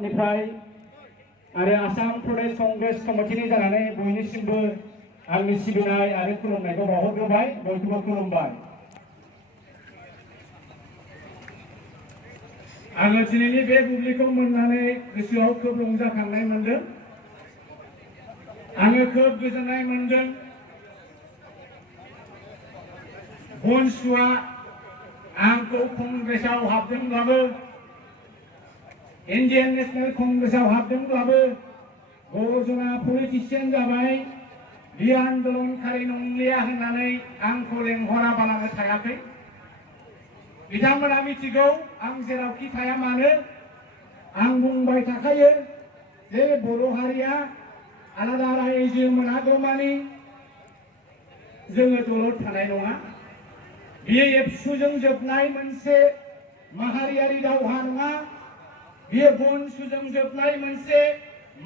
निफ्राय आरो आसाम प्रदेश कंग्रेस कमिटिनि जानानै बयनिसिमबो आंनि सिबिनाय आरो खुलुमनायखौ बावहरग्रोबाय बयखौबो खुलुमबाय। आङो दिनैनि बे बुब्लिखौ मोननानै गोसोआव खोब रंजाखांनाय मोनदों। आङो खोब गोजोननाय मोनदों। बनसुआ आंखौ कंग्रेसाव हाबदोंब्लाबो इन्डियान नेशनेल कंग्रेसाव हाबदोंब्लाबो बर'जना पलिटिशियान जाबाय बे आन्दोलनखारि नंलिया होननानै आंखौ लेंहराबालानो थायाखै। बिथांमोना मिथिगौ आं जेरावखि थाया मानो आं बुंबाय थाखायो जे बर' हारिया आलादा रायजो मोनागौमानि जोङो दलद थानाय नङा। बेयो एबसुजों जोबनाय मोनसे माहारियारि दावहा नङा। बेयो बनसुजों जोबनाय मोनसे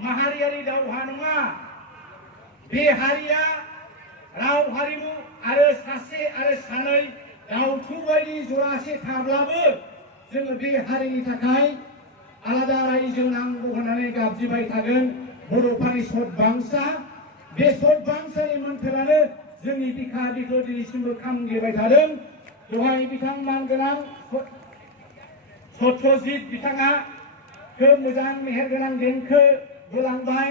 माहारियारि दावहा नङा। बे हारिया राव हारिमु आरो सासे आरो सानै दाउथु बायदि जरासे थाब्लाबो जोङो बे हारिनि थाखाय आलादा रायजो नांगौ होननानै गाबज्रिबाय थागोन। बर'फोरनि सतबांसा बे सतबांसानि मोन्थोरानो जोंनि बिखा बिखौ दिनैसिमबो खामग्लिबाय थादों। दहाय बिथां मानगोनां सत्यजित बिथाङा खोब मोजां मेहेरगोनां देंखो बोलांबाय।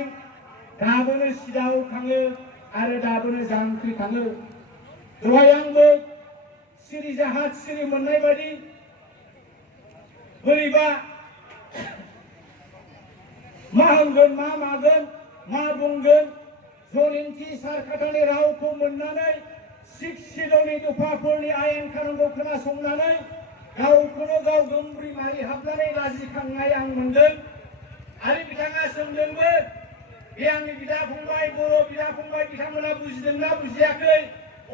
दाबोनो सिदाव थाङो आरो दाबोनो जांख्रि थाङो। दहाय आंबो सिरि जाहाज सिरि मोननाय बायदि बोरैबा मा होनगोन मा मागोन मा बुंगोन जयन्ती सारखाथानि रावखौ मोननानै सिक्स शिड्यूलनि दफाफोरनि आयेन कानुनखौ खोनासंनानै गावखौनो गाव गोमब्रि मारि हाबनानै लाजिखांनाय आं मोनदों। आरो बिथाङा सोंदोंबो बे आंनि बिदा फंबाय बर' बिदा फंबाय बिथांमोना बुजिदोंना बुजियाखै?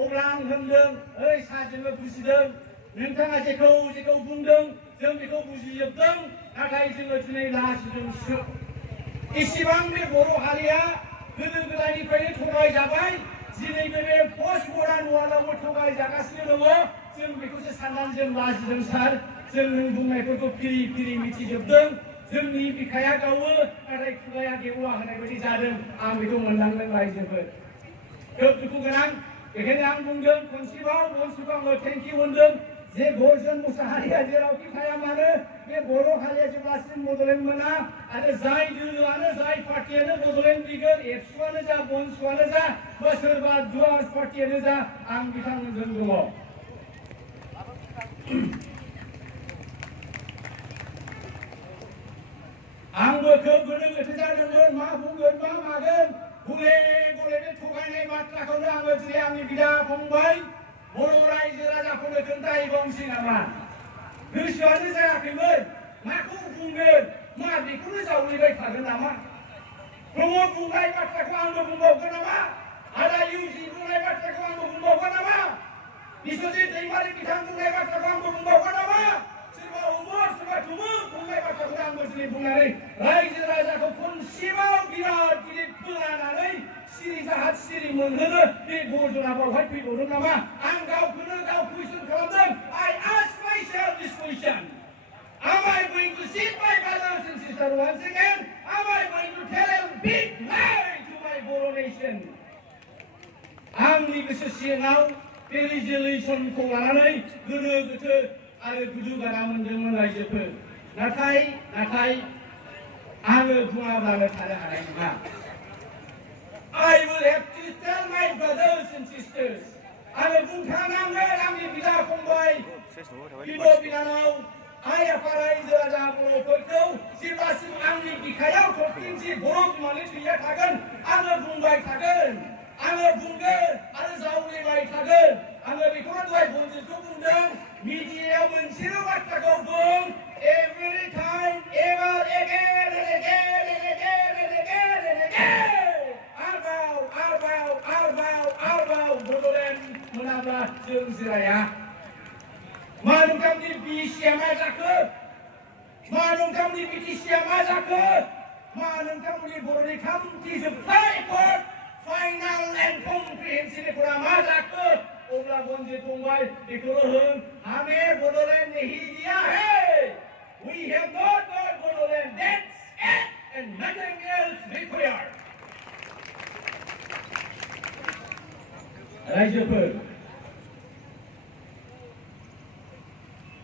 अब्ला आं होनदों ओइ साजोंबो बुजिदों। नोंथाङा जेखौ बुंदों जों बेखौ बुजिजोबदों। नाथाय जोङो दिनै लाजिदोंसो। इसिबां बे बर' हारिया गोदो गोदायनिफ्रायनो थगायजाबाय। दिनैबो बे पस्ट मडार्न वार्ल्डआवबो थगायजागासिनो दङ। जों बेखौसो साननानै जों लाजिदों सार। जों नों बुंनायफोरखौ फिरि फिरि मिथिजोबदों। जोंनि बिखाया गावो नाथाय खुगाया गेवा होनाय बायदि जादों। आं बेखौ मोनदांदों रायजोफोर। खोब दुखु गोनां। बेखायनो आं बुंदों खनसेबाव बनसुखौ आङो थेंकिउ होनदों जे गौरचरण मुसाहारिया जेरावखि थाया मानो बे बर' हारिया जेब्लासिम बड'लेण्ड मोना आरो जाय दोलोआनो जाय पार्टियानो बड'लेण्ड फैगोन एबसुआनो जा बनसुआनो जा बा सोरबा दुवार्स पार्टियानो जा आं बिथांमोनजों दङ। आंबो खोब गोनो गोथो जादोंमोन मा बुंगोन मा मागोन। गले गले बे थगायनाय बाथ्राखौनो आङो दिनै आंनि बिदा फंबाय बर' रायजो राजाफोरनो खोन्थाहैबावनोसै नामा? गोसोआनो जायाखैमोन माखौ बुंगोन मा बेखौनो जावलिबाय थागोन नामा? प्रमद बुंनाय बाथ्राखौ आंबो बुंबावगोन नामा? आदा इउजि बुंनाय बाथ्राखौ आंबो बुंबावगोन नामा? बिश्वजित दैमारि बिथां बुंनाय बाथ्राखौ आंबो बुंबावगोन नामा? सोरबा उमुक सोरबा थुमुक बुंनाय बाथ्राखौ आंबो दिनै बुंनानै रायजो राजाखौ खनसेबाव बिराद गिदिर फोलानानै सिरि जाहाज सिरि मोनहोनो बे बर'जना बावहाय फैबावदों नामा? आं गावखौनो गाव कुइसन खालामदों। I ask myself this question. Am I going to sit my brothers and sisters once again? Am I going to tell a big lie to my Boro nation? आंनि गोसो सिङाव बे रिजोल्युसनखौ लानानै गोनो गोथो आरो गुदु गारा मोनदोंमोन रायजोफोर। नाथाय आङो बुङाब्लानो थानो हानाय नङा। I will have to tell my brothers and sisters. आङो बुंथारनांगोन आंनि बिदा फंबाय बिब' बिनानाव आइ आफा रायजो राजा बर'फोरखौ जेब्लासिम आंनि बिखायाव थरथिंसे बर' बिमानि थैया थागोन आङो बुंबाय थागोन। आङो बुंगोन आरो जावलिबाय थागोन। आङो बेखौनो दहाय बनजितखौ बुंदों मिडियायाव मोनसेल' बाथ्राखौ बुं every time ever again and again and again and again and again आरबाव बड'लेण्ड मोनाब्ला जों जिराया। मा नोंथांनि बिसिया मा जाखो? मा नोंथांनि बिटिसिया मा जाखो? मा नोंथांमोननि बर'नि थामथि जोबथाय कर्ट फाइनाल एन्ड कमप्रिहेन्सिभ एकर्डआ मा जाखो? अब्ला बनजित फंबाय बेखौल' होन हमें बड'लेण्ड नहीं दिया है। We have not got Bodoland. That's रायजोफोर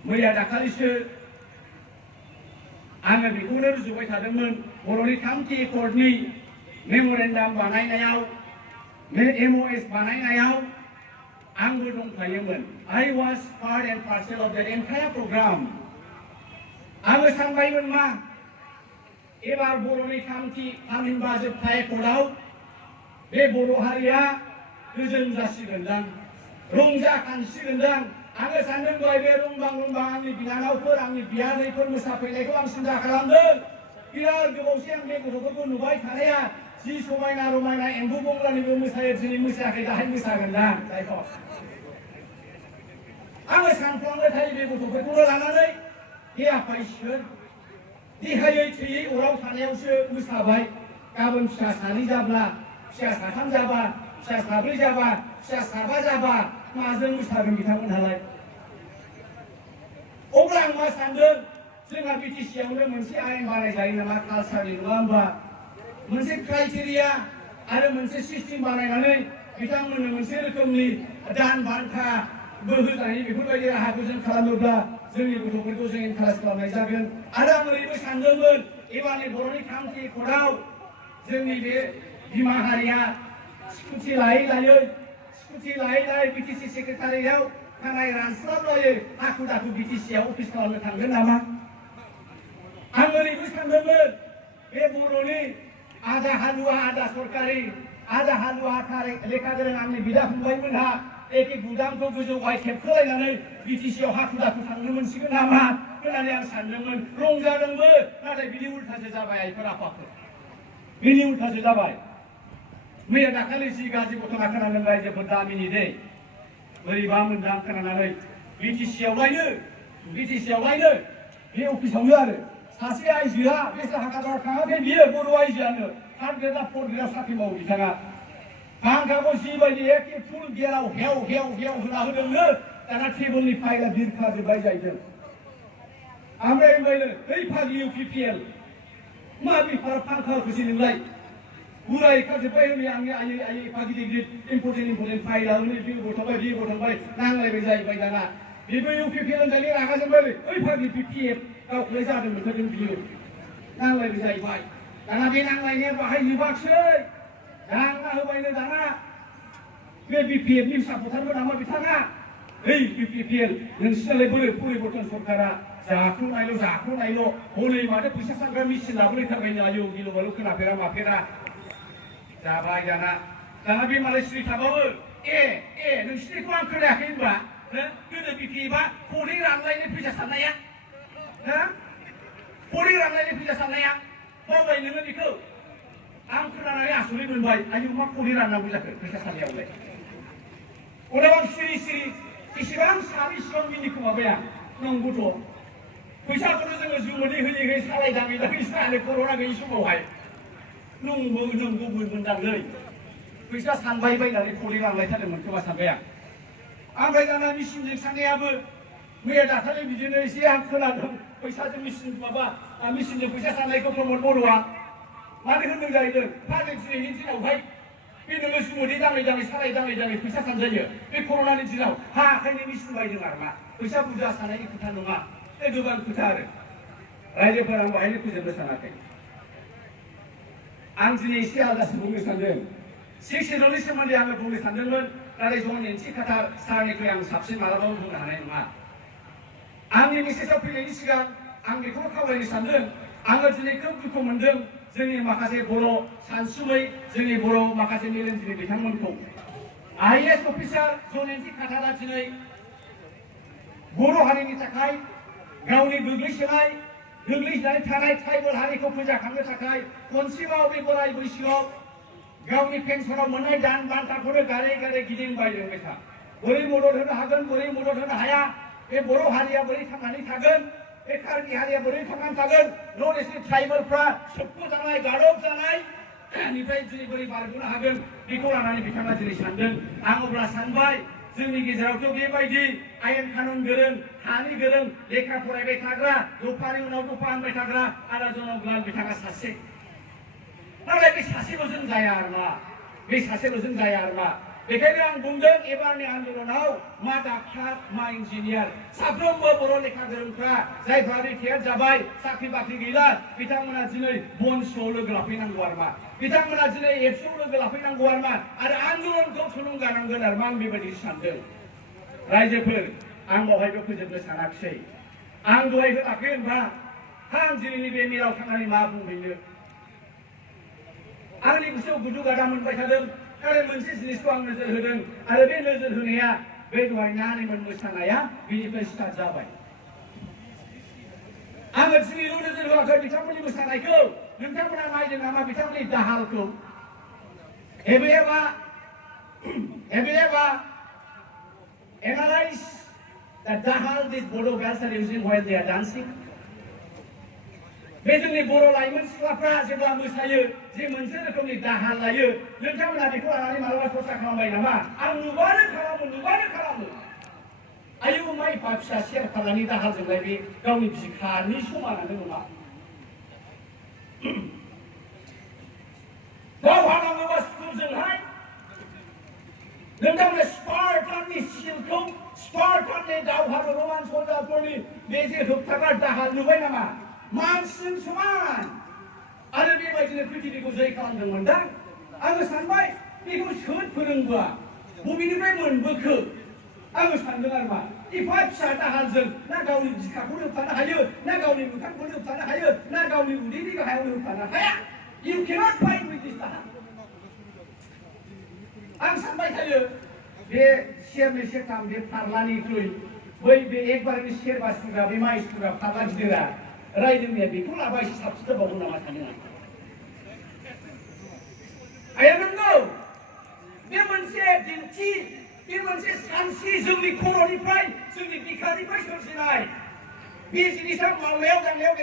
मैया दाखालिसो आङो बेखौनो रुजुबाय थादोंमोन बर'नि थामथि एकर्डनि मेम'रेन्डाम बानायनायाव MOS बानायनायाव आंबो दंफायोमोन I was part and parcel of that entire program आङो सानबायमोन मा एबार बर'नि थामहिनबा जोबथा एकर्डआव बे बर' हारिया गोजोन जासिगोनदां रंजाखांसिगोनदां आङो सानदोंबाय बे रुंबां आंनि बिनानावफोर आंनि बियानैफोर मोसाफैनायखौ आं सिन्था खालामदों बिराद गोबावसै आं बे गथ'फोरखौ नुबाय थानाया जि समायना रमायना एम्बु बंग्लानिबो मोसायो दिनै मोसायाखै दाहाय मोसागोनदां जायखौ आङो सानफ्रामबो थायो बे गथ'फोरखौनो लानानै हे आफा इसोर देहायै थैयै अराव थानायावसो मोसाबाय गाबोन फिसा सानै जाब्ला फिसा साथाम जाबा फिसा साब्रै जाबा फिसा साबा जाबा माजों मोसागोन बिथांमोनहालाय अब्ला आं मा सानदों जोंहा BTC-आवनो मोनसे आयेन बानायजायो नामा कालसारनि नङा होमबा मोनसे क्राइटेरिया आरो मोनसे सिस्टेम बानायनानै बिथांमोननो मोनसे रोखोमनि दान बान्थाबो होजानाय बेफोरबायदि राहाखौ जों खालामोब्ला जोंनि गथ'फोरखौ जों इनकारेज खालामनाय जागोन आरो आं ओरैबो सानदोंमोन एबारनि बर'नि थामथि एकर्डआव जोंनि बे बिमा हारिया स्कुटि लायै BTC सेक्रेटारियाव थानाय रानस्लाबलायै हाखु दाखु BTC-आव अफिस खालामनो थांगोन नामा आं ओरैबो सानदोंमोन बे बर'नि आधा हालुवा आधा सरकारि आधा हालुवा लेखा गोरों आंनि बिदा फंबायमोनहा एखे गुदामखौ गोजौआव खेबखोलायनानै BTC-आव हाखु दाखु थांनो मोनसिगोन नामा होननानै आं सानदोंमोन रंजादोंबो नाथाय बिनि उल्थासो जाबाय आइफोर आफाफोर बिनि उल्थासो जाबाय मैया दाखालि जि गाज्रि घटना खोनादों रायजोफोर दामिनि दै बोरैबा मोनदां खोनानानै BTC-आवलायनो बे अफिसावनो आरो सासे आइजोआ बे हाखादाव थाङाखै बियो बर' आइजोआनो थार्ड ग्रेडा फर्थ ग्रेडआव साख्रि मावो बिथाङा बांखाखौ जिबायदि एखे फुल गियाराव हेव होना होदोंनो दाना टेबोलनि फाइला बिरखाजोब्बाय जाहैदों ओमफ्राय होनबायनो ओइ फागि UPPL मा बिफार फांखा होखोसै नोंलाय बुराय खाजोब्बाय होनो आंनि आयै एफा गिदिर इम्परटेन्ट फाइला होनो बे गथ'बाय नांलायबाय जाहैबाय दाना बेबो UPPL होनजायनि रागा जोंबाय ओइ फागि PPF गावखौलाय जादों मोनथारदों बियो नांलायबाय जाहैबाय दाना बे नांलायनाया बाहाय जोबाखसै दांना होबायनो दाना बे BPF-नि सापर्टारबो नामा बिथाङा ओइ UPPL नोंसिनालाय बोरै परिबर्तन सरकारा जाख्ल'नायल' हनै माथो फैसा सानग्रा मेचिन लाबोलायथारबायनो आयौ गिलु बालु खोनाफेरा माफेरा जाबाय दाना बे मालाय सिरि थाबाबो नोंसिनिखौ आं खोनायाखै होनबा गोदो BPF-आ खरि रानलायनो फैसा साननाया खरि रानलायनो फैसा साननाया बावबाय नोङो बेखौ आं खोनानानै आसरित मोनबाय आयौ मा खरि राननांगौ जाखो फैसा साननायावलाय उनाव आं सिरि इसेबां सानै इसेबां मिनिखौ माबाया नंगौथ' फैसाखौनो जोङो जुमोदै होयै सालाय दाङै सानो कर'ना गैयि समावहाय नंगौमोनदांलै फैसा सानबाय बायनानै खरि रानलायथारदोंमोन खोमा सानबाय आं ओमफ्राय दाना मेचिनजों साननायाबो मैया दाखालि बिदिनो एसे आं खोनादों फैसाजों मेचिनजों फैसा साननायखौ प्रमद बर'आ मानो होनदों जाहैदों फागोन दिनैनि दिनावहाय बे नोङो जुमोदै दाङै सालाय फैसा सानजायो बे कर'नानि दिनाव आखायनो मेचिन बायदों आरो मा फैसा बुरजा साननायनि खोथा नङा बे गोबां खोथा आरो रायजोफोर आं बाहायनो फोजोबनो सानाखै आं दिनै एसे आलादासो बुंनो सानदों सेक्सननि सोमोन्दै आङो बुंनो सानदोंमोन नाथाय जन एन्टि काटार सारनिख्रुइ आं साबसिन मालाबाबो बुंनो हानाय नङा आंनि मेसेजआव फैनायनि सिगां आं बेखौनो खावलायनो सानदों आङो दिनै खोब दुखु मोनदों जोंनि माखासे बर' सानसुमै जोंनि बर' माखासे मेलेमजिबि बिथांमोनखौ IAS अफिसार जन एन्टि काटारआ दिनै बर' हारिनि थाखाय गावनि गोग्लैसोनानै थानाय ट्राइबेल हारिखौ फोजाखांनो थाखाय खनसेबाव बे बोराय बैसोआव गावनि पेन्सनाव मोननाय दान बान्थाखौनो गारै गिदिंबायदों बेथा बोरै मदद होनो हागोन बोरै मदद होनो हाया बे बर' हारिया बोरै थांनानै थागोन बे कार्बि हारिया बोरै थांनानै थागोन नर्थ इस्टनि ट्राइबेलफ्रा सोबख'जानाय गादबजानाय निफ्राय दिनै बोरै बारग'नो हागोन बेखौ लानानै बिथाङा दिनै सानदों आं अब्ला सानबाय जोंनि गेजेरावथ' बेबायदि आयेन कानुन गोरों हानि गोरों लेखा फरायबाय थाग्रा दफानि उनाव दफा होनबाय थाग्रा आदा जनग्लाल बिथाङा सासे नाथाय बे सासेल'जों जाया आरोमा बेखायनो आं बुंदों एबारनि आन्दलनाव मा डाक्टार मा इन्जिनियार साफ्रोमबो बर' लेखा गोरोंफ्रा जायफ्रा रिटायार्ड जाबाय साख्रि बाख्रि गैला बिथांमोना दिनै बनस'आव लोगो लाफैनांगौ आरो मा बिथांमोना दिनै एबसुआव लोगो लाफैनांगौ आरो मा आरो आन्दलनखौ थुलुंगानांगोन आरो मा आं बेबायदि सानदों रायजोफोर आं बावहायबो फोजोबनो सानाखिसै आं दहाय होनाखै होनबा आं दिनैनि बे मेलाव थांनानै मा बुंहैनो आंनि गोसोआव गुदु गादा मोनबाय थादों आरो मोनसे जिनिसखौ आं नोजोर होदों आरो बे नोजोर होनाया बे दहाय नानिमोन मोसानाया बेनिफ्राय स्टार्ट जाबाय आङो दिनैल' नोजोर होआखै बिथांमोननि मोसानायखौ नोंथांमोना नायदों नामा बिथांमोननि दाहालखौ Have you ever analyzed the dahal these Bodo girls are using while they are dancing? बे जोंनि बर' लाइमोन सिख्लाफ्रा जेब्ला मोसायो जे मोनसे रोखोमनि दाहाल लायो नोंथांमोना बेखौ लानानै मालाबा चर्चा खालामबाय नामा आं नुबानो खालामो आयौ माइ फा फिसा सेर फालानि दाहालजोंलाय बे गावनि बिखानि समानानो नङा दावहा नाङोबा सुथुरजोंहाय नोंथांमोना स्पार्टाननि सिलखौ स्पार्टाननि दावहारु रमान सल्जारफोरनि बे जे होबथाग्रा दाहाल नुबाय नामा मानसिजों समान आरो बेबायदिनो पृथिबीखौ जै खालामदोंमोन दा आङो सानबाय बेखौ सोर फोरोंबोआ बबेनिफ्राय मोनबोखो आङो सानदों आरो मा एफा फिसा दाहालजों ना गावनि बिखाखौनो होबथानो हायो ना गावनि मोखांखौनो होबथानो हायो ना गावनि उदैनि गाहायावनो होबथानो हाया You cannot fight with this dahal आं सानबाय थायो बे सेरनै सेरथाम बे फारलानिख्रुइ बै बे एकबारनि सेरबा सुग्रा बे माइ सुग्रा फारला गिदिरा रायजोनिया बेखौ लाबा एसे साबसिन जाबावगोन नामा सानो आं आया नंगौ बे मोनसे दिन्थि बे मोनसे सानस्रि जोंनि खर'निफ्राय जोंनि बिखानिफ्राय सोरजिनाय बे जिनिसा मावनायाव दांनायाव